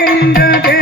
வேண்டும்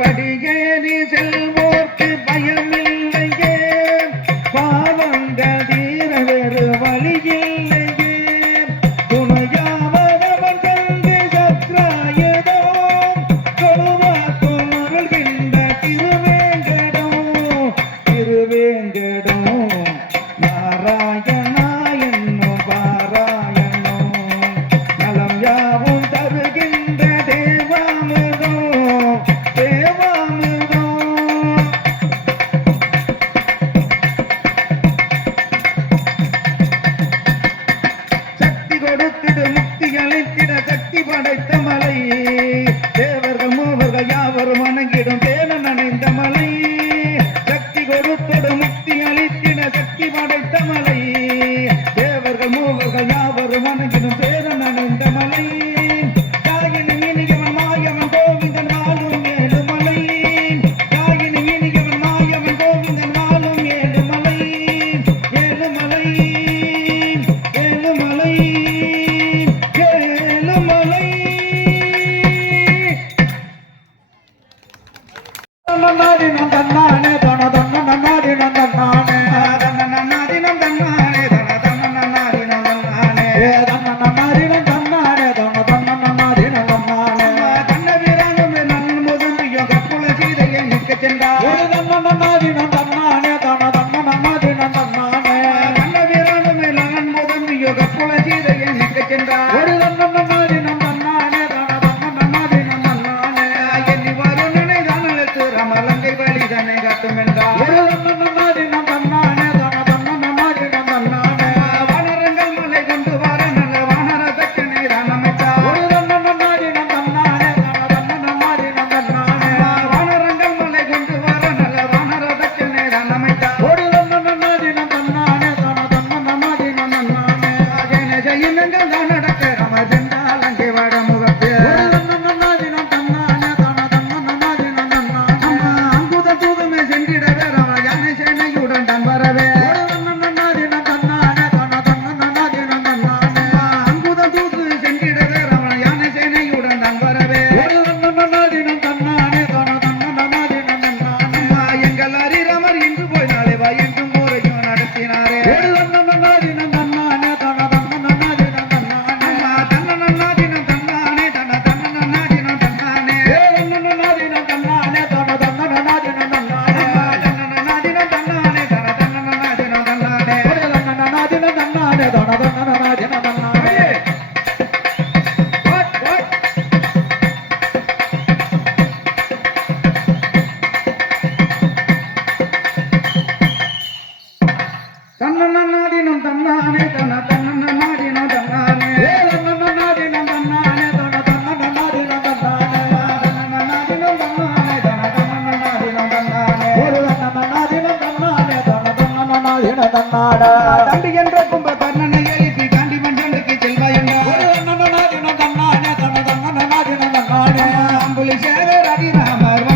படி chicken back. தகினங்க தன்னாடா. தம்பி என்ற கும்ப கர்ணனை எழுதி தாண்டி மன்றனுக்கு செல்வா என்றார். அம்புலி சேர ரவிராமர்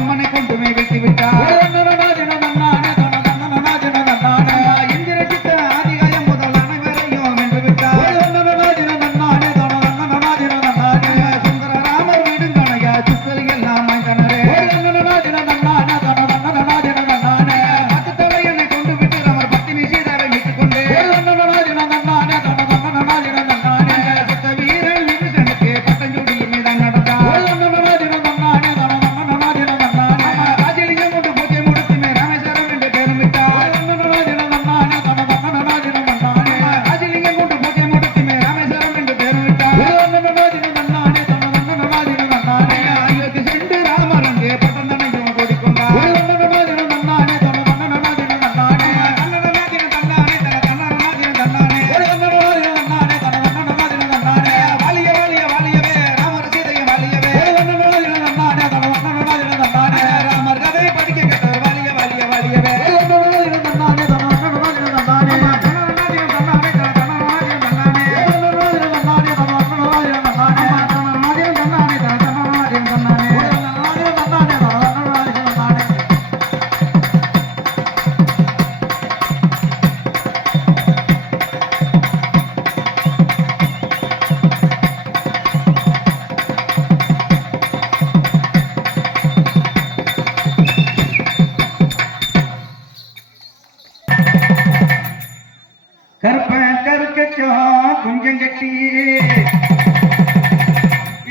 कर कर के चौं गुंजन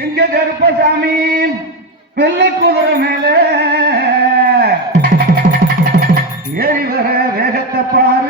இங்க கருப்பசாமி வெள்ளை குதிரை மேல ஏறி வர வேகத்தை பாரு